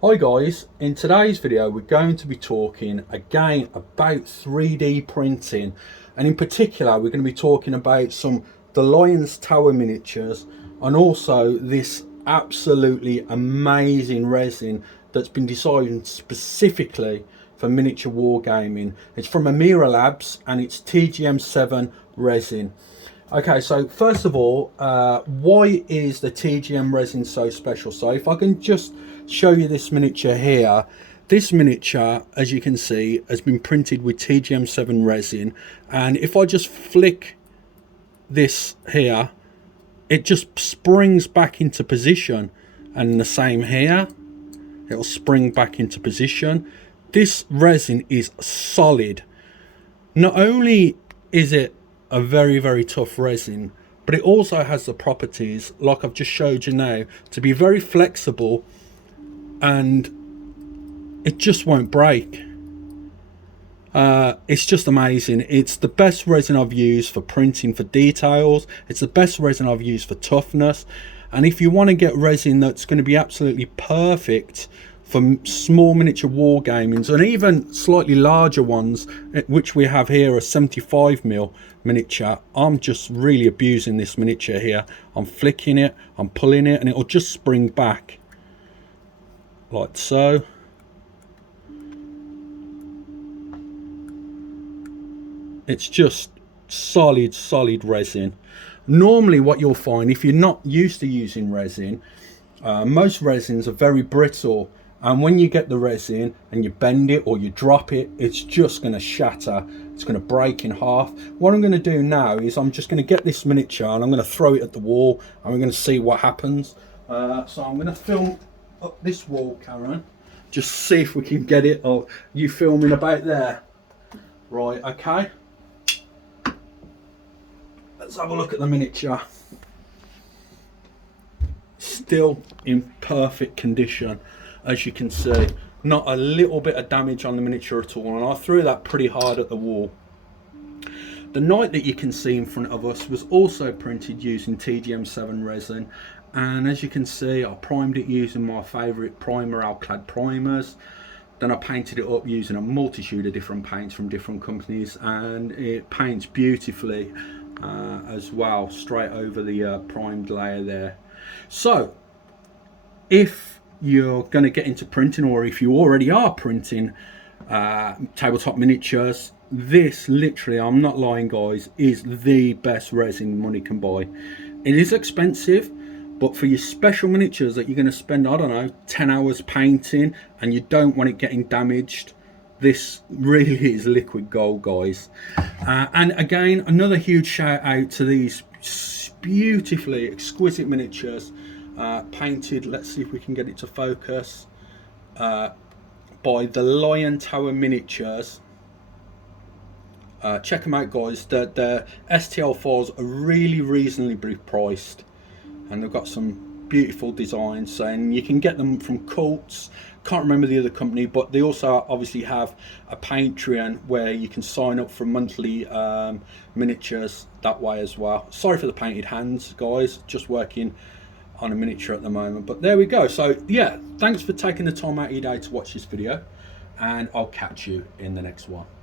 Hi guys, in today's video we're going to be talking again about 3D printing, and in particular we're going to be talking about some the Lions Tower miniatures and also this absolutely amazing resin that's been designed specifically for miniature wargaming. It's from Amira Labs and it's TGM7 resin. Okay, so first of all, why is the TGM resin so special? So if I can just show you this miniature here. This miniature, as you can see, has been printed with TGM7 resin. And if I just flick this here, it just springs back into position. And the same here, it'll spring back into position. This resin is solid. Not only is it a very tough resin, but it also has the properties, like I've just showed you now, to be very flexible, and it just won't break. It's just amazing. It's the best resin I've used for printing for details. It's the best resin I've used for toughness. And if you want to get resin that's going to be absolutely perfect for small miniature wargamings and even slightly larger ones, which we have here, a 75mm miniature, I'm just really abusing this miniature here. I'm flicking it, I'm pulling it, and it'll just spring back like so. It's just solid resin. Normally what you'll find, if you're not used to using resin, most resins are very brittle, and when you get the resin and you bend it or you drop it, it's just going to shatter. It's going to break in half. What I'm going to do now is I'm just going to get this miniature and I'm going to throw it at the wall and we're going to see what happens. So I'm going to film up this wall, Karen, just see if we can get it. Oh, you filming about there? Right, okay. Let's have a look at the miniature. Still in perfect condition, as you can see. Not a little bit of damage on the miniature at all, and I threw that pretty hard at the wall. The knight that you can see in front of us was also printed using TGM7 resin, and as you can see, I primed it using my favourite primer, Alclad primers. Then I painted it up using a multitude of different paints from different companies, and it paints beautifully as well, straight over the primed layer there. So if you're going to get into printing, or if you already are printing tabletop miniatures, this literally, I'm not lying guys, is the best resin money can buy. It is expensive, but for your special miniatures that you're going to spend, I don't know, 10 hours painting and you don't want it getting damaged, this really is liquid gold, guys. And again, another huge shout out to these beautifully exquisite miniatures painted, let's see if we can get it to focus, by the Lion Tower miniatures. Check them out guys. The STL files are really reasonably priced, and they've got some beautiful designs, and you can get them from Cults. Can't remember the other company, but they also obviously have a Patreon where you can sign up for monthly miniatures that way as well. Sorry for the painted hands guys, just working on a miniature at the moment, but there we go. So yeah, thanks for taking the time out of your day to watch this video, and I'll catch you in the next one.